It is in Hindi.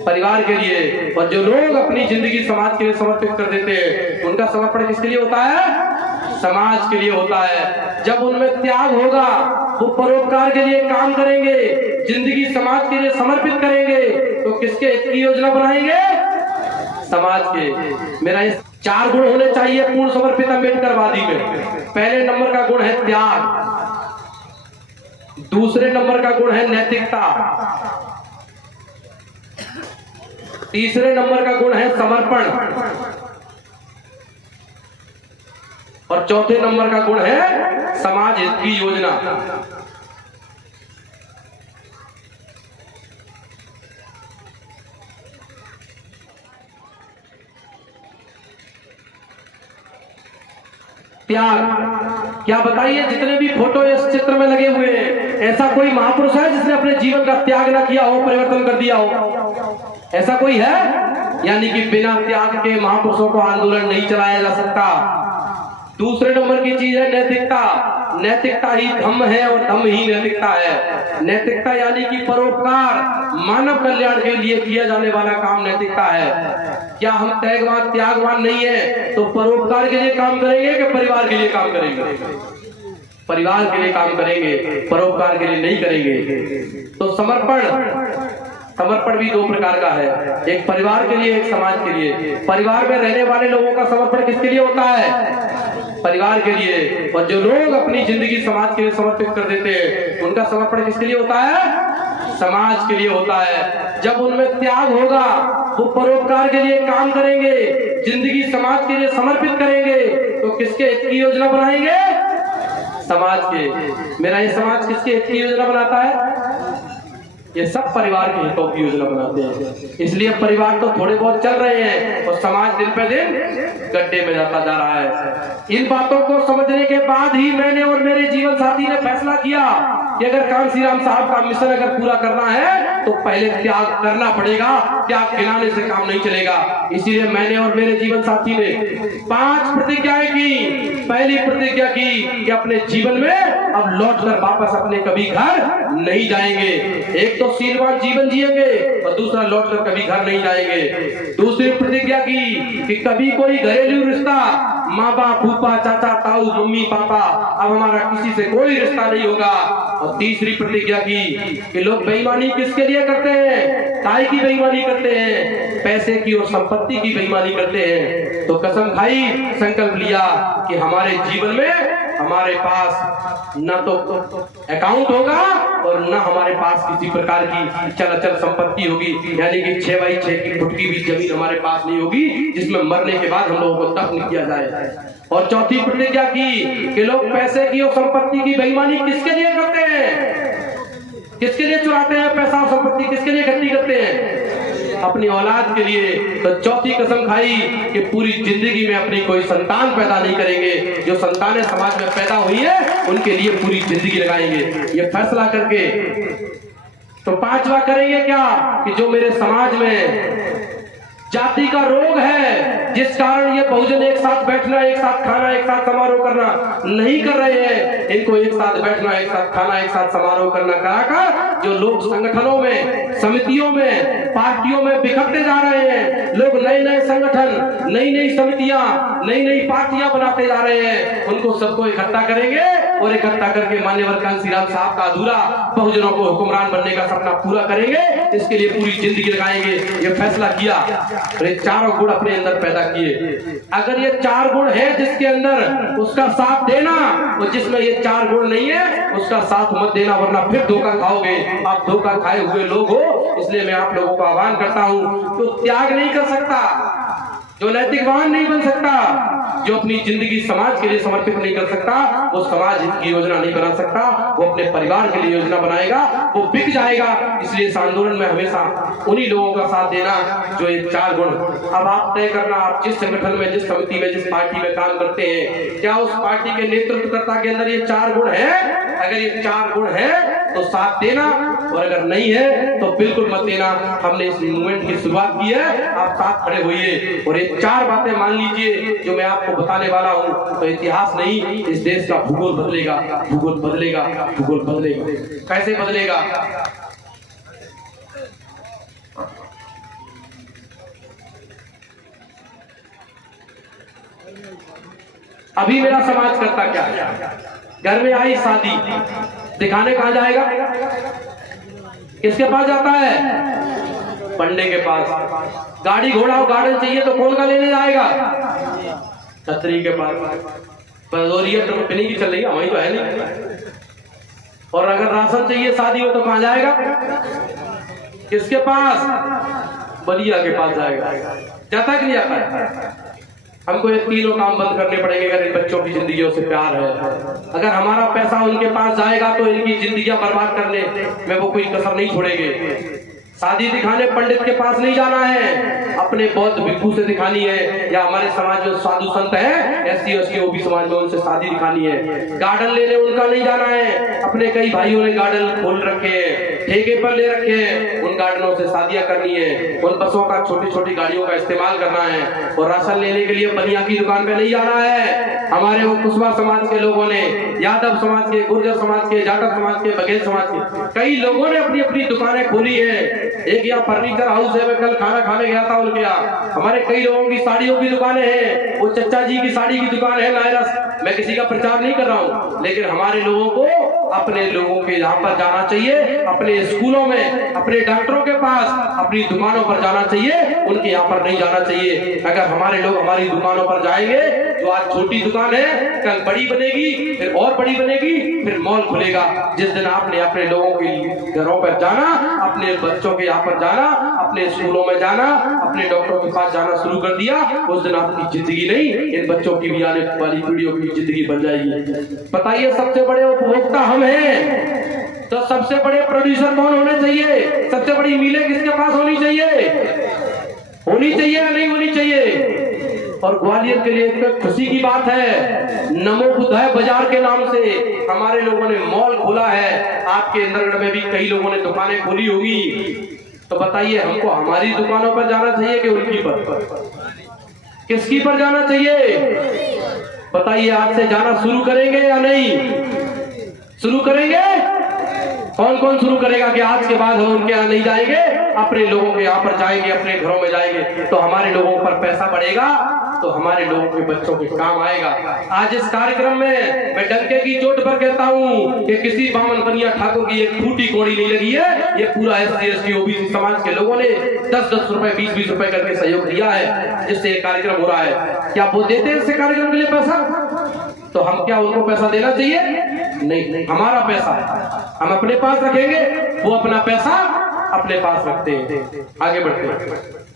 परिवार के लिए। और जो लोग अपनी जिंदगी समाज के लिए समर्पित कर देते हैं, उनका समर्पण किसके लिए होता है? समाज के लिए होता है। जब उनमें त्याग होगा, वो परोपकार के लिए काम करेंगे, जिंदगी समाज के लिए समर्पित करेंगे, तो किसके हित की योजना बनाएंगे? समाज के। मेरा ये 4 गुण होने चाहिए पूर्ण समर्पित अम्बेडकरवादी में। पहले नंबर का गुण है त्याग, दूसरे नंबर का गुण है नैतिकता, तीसरे नंबर का गुण है समर्पण, और चौथे नंबर का गुण है समाज हित की योजना। त्याग। क्या बताइए, जितने भी फोटो इस चित्र में लगे हुए हैं, ऐसा कोई महापुरुष है जिसने अपने जीवन का त्याग ना किया हो, परिवर्तन कर दिया हो? ऐसा कोई है? यानी कि बिना त्याग के महापुरुषों को आंदोलन नहीं चलाया जा सकता। दूसरे नंबर की चीज है नैतिकता। नैतिकता ही धम्म है और धम्म ही नैतिकता है। नैतिकता यानी कि परोपकार, मानव कल्याण के लिए किया जाने वाला काम नैतिकता है। क्या हम त्यागवान नहीं है तो परोपकार के लिए काम करेंगे कि परिवार के लिए काम करेंगे? परिवार के लिए काम करेंगे, परोपकार के लिए नहीं करेंगे। तो समर्पण भी 2 प्रकार का है, एक परिवार के लिए, एक समाज के लिए। परिवार में रहने वाले लोगों का समर्पण किसके लिए होता है? परिवार के लिए। और जो लोग अपनी जिंदगी समाज के लिए समर्पित कर देते हैं, उनका समर्पण किसके लिए होता है? समाज के लिए होता है। जब उनमें त्याग होगा, वो परोपकार के लिए काम करेंगे, जिंदगी समाज के लिए समर्पित करेंगे, तो किसके हित की योजना बनाएंगे? समाज के। मेरा ये समाज किसके हित की योजना बनाता है? ये सब परिवार के हितों की योजना बनाते हैं। इसलिए परिवार तो थोड़े बहुत चल रहे हैं और समाज दिन पे दिन गड्ढे में जाता जा रहा है। इन बातों को समझने के बाद ही मैंने और मेरे जीवन साथी ने फैसला किया कि अगर कांसी राम साहब का मिशन अगर पूरा करना है तो पहले त्याग करना पड़ेगा। त्याग गिनाने से काम नहीं चलेगा। इसीलिए मैंने और मेरे जीवन साथी ने 5 प्रतिज्ञाएं की। पहली प्रतिज्ञा की कि अपने जीवन में अब लौटकर वापस अपने कभी घर नहीं जाएंगे। एक तो शीलवान जीवन जिएंगे और दूसरा लौटकर कभी घर नहीं जाएंगे। दूसरी प्रतिज्ञा की कि कभी कोई घरेलू रिश्ता, माँ बाप, फूफा, चाचा, ताऊ, मम्मी, पापा, अब हमारा किसी से कोई रिश्ता नहीं होगा। और तीसरी प्रतिज्ञा की कि लोग बेईमानी किसके लिए करते हैं? काय की बेईमानी करते हैं? पैसे की और संपत्ति की बेईमानी करते हैं। तो कसम खाई, संकल्प लिया कि हमारे जीवन में हमारे पास न तो अकाउंट होगा और न हमारे पास किसी प्रकार की चल अचल संपत्ति होगी। यानी कि 6x6 की फुट की भी जमीन हमारे पास नहीं होगी जिसमें मरने के बाद हम लोगों को दफन किया जाए। और चौथी प्रतिज्ञा की कि लोग पैसे की और संपत्ति की बेईमानी किसके लिए करते हैं? किसके लिए चुराते हैं पैसा और संपत्ति? किसके लिए इकट्ठी करते हैं? अपनी औलाद के लिए। तो चौथी कसम खाई कि पूरी जिंदगी में अपनी कोई संतान पैदा नहीं करेंगे। जो संतानें समाज में पैदा हुई है उनके लिए पूरी जिंदगी लगाएंगे। ये फैसला करके तो 5वां करेंगे क्या कि जो मेरे समाज में जाति का रोग है, जिस कारण ये बहुजन एक साथ बैठना, एक साथ खाना, एक साथ समारोह करना नहीं कर रहे हैं, इनको एक साथ बैठना, एक साथ खाना, एक साथ समारोह करना कराकर जो लोग संगठनों में, समितियों में, पार्टियों में बिखरते जा रहे हैं, लोग नए नए संगठन, नई नई समितियां, नई नई पार्टियां बनाते जा रहे हैं, उनको सबको इकट्ठा करेंगे और इकट्ठा करके मान्यवर कांसी राम साहब का अधूरा बहुजनों को हुक्मरान बनने का सपना पूरा करेंगे। इसके लिए पूरी जिंदगी लगाएंगे। ये फैसला किया और ये 4 गुण अपने अंदर पैदा किए। अगर ये 4 गुण है जिसके अंदर, उसका साथ देना, और जिसमें ये 4 गुण नहीं है उसका साथ मत देना, वरना फिर धोखा खाओगे। आप धोखा खाए हुए लोग हो। इसलिए मैं आप लोगों को आह्वान करता हूं, जो त्याग नहीं कर सकता, जो नैतिकवान नहीं बन सकता, जो अपनी जिंदगी समाज के लिए समर्पित नहीं कर सकता, वो समाज की योजना नहीं बना सकता, वो अपने परिवार के लिए योजना बनाएगा, वो बिक जाएगा। इसलिए इस आंदोलन में हमेशा उन्हीं लोगों का साथ देना जो ये 4 गुण। अब आप तय करना, आप जिस संगठन में, जिस समिति में, जिस पार्टी में काम करते हैं, क्या उस पार्टी के नेतृत्वकर्ता के अंदर ये 4 गुण है? अगर ये 4 गुण है तो साथ देना, और अगर नहीं है तो बिल्कुल मत देना। हमने इस मूवमेंट की शुरुआत की है, आप साथ खड़े होइए और ये 4 बातें मान लीजिए जो मैं आपको बताने वाला हूँ। तो इतिहास नहीं, इस देश का भूगोल बदलेगा, भूगोल बदलेगा, भूगोल बदलेगा। कैसे बदलेगा? अभी मेरा समाज करता क्या है, घर में आई शादी दिखाने कहां जाएगा, किसके पास जाता है, पंडे के पास। गाड़ी घोड़ा और गार्डन चाहिए तो कौन का लेने जाएगा, छतरी के पास। बदौरिया तो कंपनी की चल रही है, हमारी तो है नहीं। और अगर राशन चाहिए शादी में तो कहां जाएगा, किसके पास, बलिया के पास जाएगा। जाता कि नहीं जाता है? हमको ये तीनों काम बंद करने पड़ेंगे अगर इन बच्चों की जिंदगियों से प्यार है। अगर हमारा पैसा उनके पास जाएगा तो इनकी जिंदगियां बर्बाद करने में वो कोई कसर नहीं छोड़ेंगे। शादी दिखाने पंडित के पास नहीं जाना है, अपने बौद्ध भिक्षु से दिखानी है, या हमारे समाज में साधु संत हैं SC ST OB समाज में उनसे शादी दिखानी है। गार्डन लेने उनका नहीं जाना है, अपने कई भाइयों ने गार्डन खोल रखे हैं, ठेके पर ले रखे हैं, उन गार्डनों से शादियां करनी है। उन बसों का छोटी छोटी गाड़ियों का इस्तेमाल करना है। और राशन लेने के लिए बनिया की दुकान पे नहीं जाना है। हमारे वो कुशवा समाज के लोगों ने, यादव समाज के, गुर्जर समाज के, जाटव समाज के, बघेल समाज के कई लोगों ने अपनी अपनी दुकानें खोली है। एक यहाँ फर्नीचर हाउस है, मैं कल खाना खाने गया था उनके यहाँ। हमारे कई लोगों की साड़ियों की दुकानें हैं, वो चच्चा जी की साड़ी की दुकान है नायरस। मैं किसी का प्रचार नहीं कर रहा हूँ, लेकिन हमारे लोगों को अपने लोगों के यहाँ पर जाना चाहिए, अपने स्कूलों में, अपने डॉक्टरों के पास, अपनी दुकानों पर जाना चाहिए, उनके यहाँ पर नहीं जाना चाहिए। अगर हमारे लोग हमारी दुकानों पर जाएंगे, जो आज छोटी दुकान है कल बड़ी बनेगी, फिर और बड़ी बनेगी, फिर मॉल खुलेगा। जिस दिन आपने अपने लोगों के घरों पर जाना, अपने बच्चों के यहाँ पर जाना, अपने स्कूलों में जाना, अपने डॉक्टरों के पास जाना शुरू कर दिया, उस दिन आपकी जिंदगी नहीं, इन बच्चों की भी आने वाली पीढ़ियों की जिंदगी बन जाएगी। बताइए, सबसे बड़े उपभोक्ता हम हैं, तो सबसे बड़े प्रोड्यूसर कौन होने चाहिए, सबसे बड़ी मिलें किसके पास होनी चाहिए, होनी चाहिए या नहीं होनी चाहिए। और ग्वालियर के लिए एक खुशी की बात है, नमो बुद्धाय बाजार के नाम से हमारे लोगों ने मॉल खोला है। आपके इंद्रगढ़ में भी कई लोगों ने दुकानें खोली होगी। तो बताइए, हमको हमारी दुकानों पर जाना चाहिए कि उनकी पर, किसकी पर जाना चाहिए? बताइए, आज से जाना शुरू करेंगे या नहीं शुरू करेंगे? कौन कौन शुरू करेगा कि आज के बाद हम उनके यहाँ नहीं जाएंगे, अपने लोगों के यहाँ पर जाएंगे, अपने घरों में जाएंगे, तो हमारे लोगों पर पैसा बढ़ेगा, तो हमारे लोगों के बच्चों के काम आएगा। आज इस कार्यक्रम में मैं डंके की चोट पर कहता हूँ कि किसी बामन बनिया ठाकुर की एक फूटी कोड़ी नहीं लगी है। ये पूरा SC ST OBC समाज के लोगों ने 10-10 रुपए 20-20 रुपए करके सहयोग दिया है, जिससे ये कार्यक्रम हो रहा है। क्या वो देते हैं इससे कार्यक्रम के लिए पैसा? तो हम क्या उनको पैसा देना चाहिए? नहीं, हमारा पैसा हम अपने पास रखेंगे, वो अपना पैसा अपने पास रखते हैं। आगे बढ़ते हैं।